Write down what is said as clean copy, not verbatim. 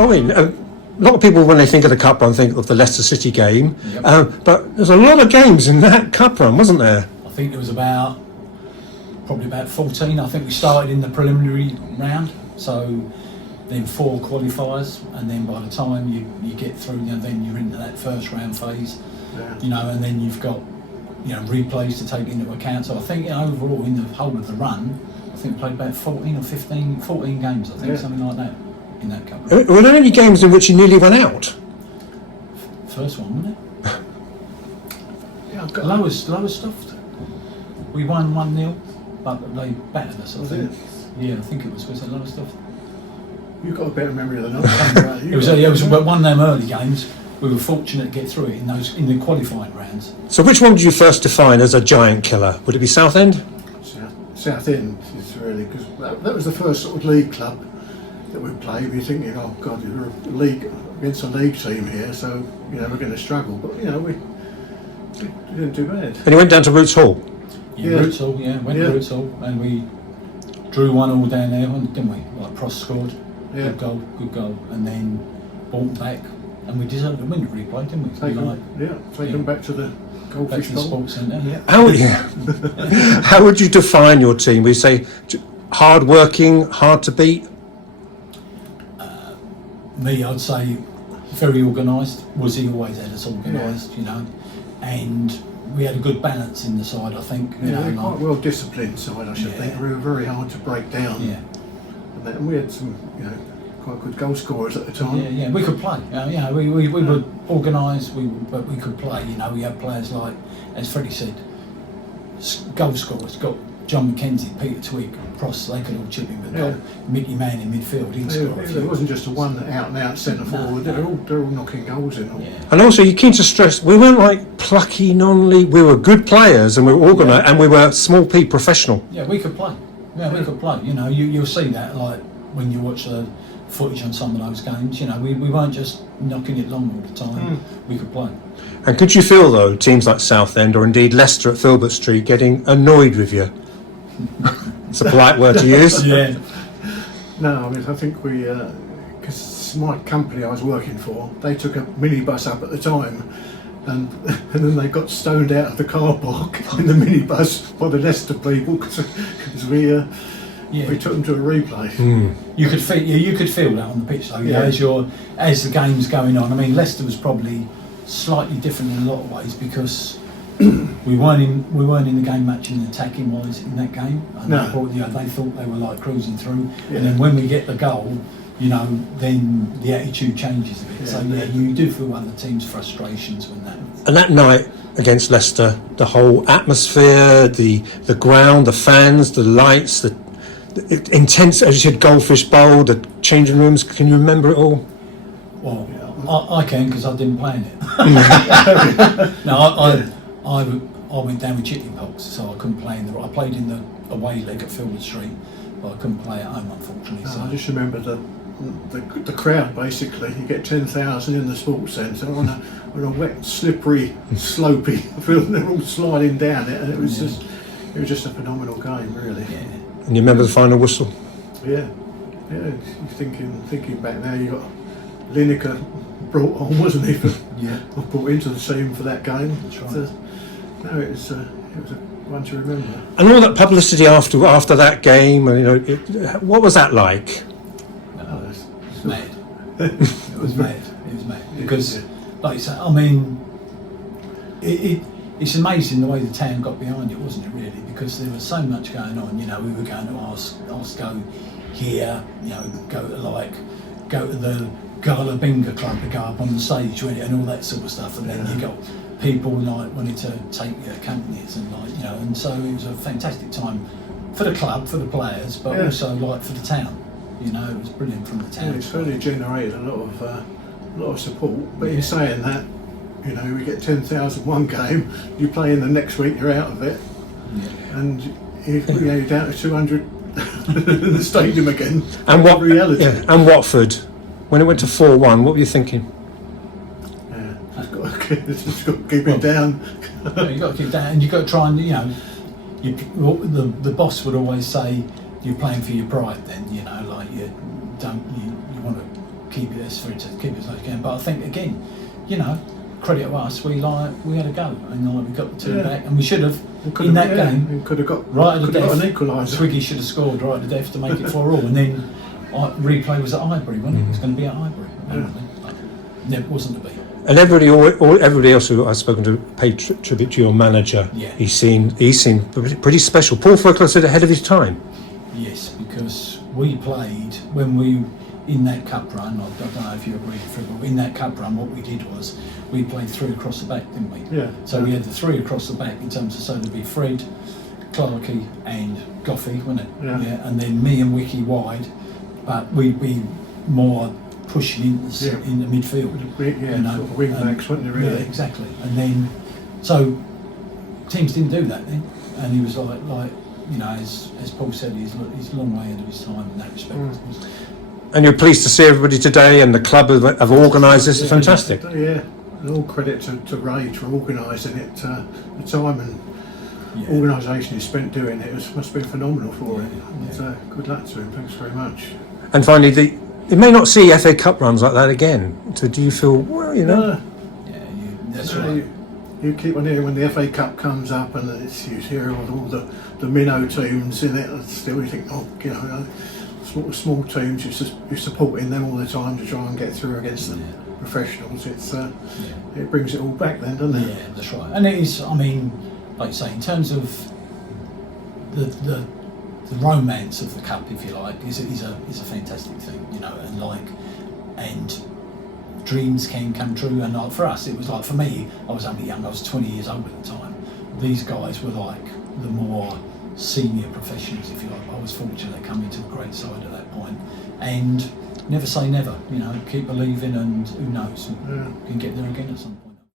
Owen, a lot of people, when they think of the cup run, think of the Leicester City game. Yep. But there's a lot of games in that cup run, wasn't there? I think there was probably about 14. I think we started in the preliminary round, so then 4 qualifiers, and then by the time you get through, then you're into that first round phase, and then you've got replays to take into account. So I think overall in the whole of the run, I think we played about 14 games, I think, something like that in that cup. Were there any games in which you nearly ran out? First one, wasn't it? Lowest stuff. We won 1-0, but they battered us. I think. Yeah, I think it was it lowest stuff. You've got a better memory than I. It was one of them early games. We were fortunate to get through it in the qualifying rounds. So which one did you first define as a giant killer? Would it be Southend? Southend is really, because that was the first sort of league club that we played. We're thinking, oh God, we're a league against a league team here, so we're going to struggle. But we didn't do bad. And you went down to Roots Hall. Roots Hall, went to Roots Hall, and we drew 1-1 down there, didn't we? Like Pross scored, good goal, and then bought back, and we deserved to win the replay, didn't we? Take them back to the Goldfish Bowl. Sports Centre. How would you define your team? Would you say hard working, hard to beat? Me, I'd say very organised. He always had us organised, and we had a good balance in the side, I think. Quite well disciplined side, I should think. We were very hard to break down. Yeah. And we had some, quite good goal scorers at the time. Yeah, we could play. We were organised, but we could play. We had players like, as Freddie said, goal scorers. Got John McKenzie, Peter Twigg, Pross. They could all chip in with goal. Mickey Mann in midfield. He'd score. It wasn't just a one out and out centre forward. They're all knocking goals in. And also, you're keen to stress, we weren't like plucky non-league. We were good players, and we were organised, and we were small P professional. Yeah, we could play. We could play. You'll see that like when you watch the footage on some of those games. We weren't just knocking it long all the time. We could play. And could you feel, though, teams like Southend or indeed Leicester at Filbert Street getting annoyed with you? It's a polite word to use. Yeah. No, I think we, because my company I was working for, they took a minibus up at the time, and then they got stoned out of the car park in the minibus by the Leicester people because we took them to a replay. You could feel that on the pitch though. As the game's going on. Leicester was probably slightly different in a lot of ways because we weren't in the game much in attacking wise in that game. And they thought they were like cruising through, and then when we get the goal, then the attitude changes a bit. So you do feel other teams' frustrations when that. And that night against Leicester, the whole atmosphere, the ground, the fans, the lights, the intense, as you said, Goldfish Bowl, the changing rooms. Can you remember it all? Well, I can because I didn't play in it. No, I went down with chicken pox, so I couldn't play I played in the away leg at Filbert Street, but I couldn't play at home, unfortunately. No, I just remember the crowd. Basically, you get 10,000 in the sports centre on a wet, slippery, slopey field. They're all sliding down it, and it was just a phenomenal game, really. Yeah. And you remember the final whistle? Yeah. You're thinking back now, you got Lineker brought on, wasn't he? Brought into the team for that game. That's right. It was a one to remember. And all that publicity after that game, what was that like? No, it was mad. It was mad. Because, like you say, it's amazing the way the town got behind it, wasn't it? Really, because there was so much going on. We were going to ask go here, go to the Gala Bingo Club to go up on the stage, and all that sort of stuff. And then you got people like wanting to take companies and and so it was a fantastic time for the club, for the players, but also like for the town. It was brilliant from the town. Yeah, it certainly generated a lot of support. But in saying that, we get 10,000 one game, you play in the next week, you're out of it, and you're down to 200 in the stadium again. And what reality? Yeah, and Watford, when it went to 4-1, what were you thinking? Just got to keep it down. You've got to keep it down, and you've got to try and the boss would always say you're playing for your pride. Then you want to keep it as can. But I think again, you know, credit to us, we had a go and we got the two back, and we should have in that game. We could have got right at the death. An equaliser. Twiggy should have scored right at the death to make it 4-4, and then replay was at Highbury, wasn't it? It was going to be at Highbury, apparently. But it wasn't to be. And everybody else who I've spoken to paid tribute to your manager. Yeah. He seemed pretty special. Paul Folklore said ahead of his time. Yes, because we played when we in that cup run. I don't know if you agree with it, but in that cup run, what we did was we played 3 across the back, didn't we? Yeah. So we had the 3 across the back in terms of, so there'd be Fred, Clarkey, and Goffey, wasn't it? Yeah. And then me and Wiki wide, but we'd be more pushing in the midfield. Yeah, you know, sort of wing backs, weren't they, really? Yeah, exactly. And then, so teams didn't do that then, and he was like you know, as Paul said, he's a long way ahead of his time in that respect. And you're pleased to see everybody today, and the club have organised this. It's fantastic. Yeah, and all credit to Ray for organising it. The time and organisation he spent doing it must have been phenomenal for him. And, good luck to him. Thanks very much. And finally, you may not see FA Cup runs like that again. So do you feel, well, you know? That's right. You keep on hearing when the FA Cup comes up and you hear all the minnow teams in it, and still you think, oh, you know, small teams, you're supporting them all the time to try and get through against the professionals. It brings it all back then, doesn't it? Yeah, that's right. And it is, I mean, like you say, in terms of the romance of the cup, if you like, is a fantastic thing, you know, and dreams can come true. And for us, it was like, for me, I was only young, I was 20 years old at the time. These guys were like the more senior professionals, if you like. I was fortunate to come into a great side at that point. And never say never, you know, keep believing, and who knows, we can get there again at some point.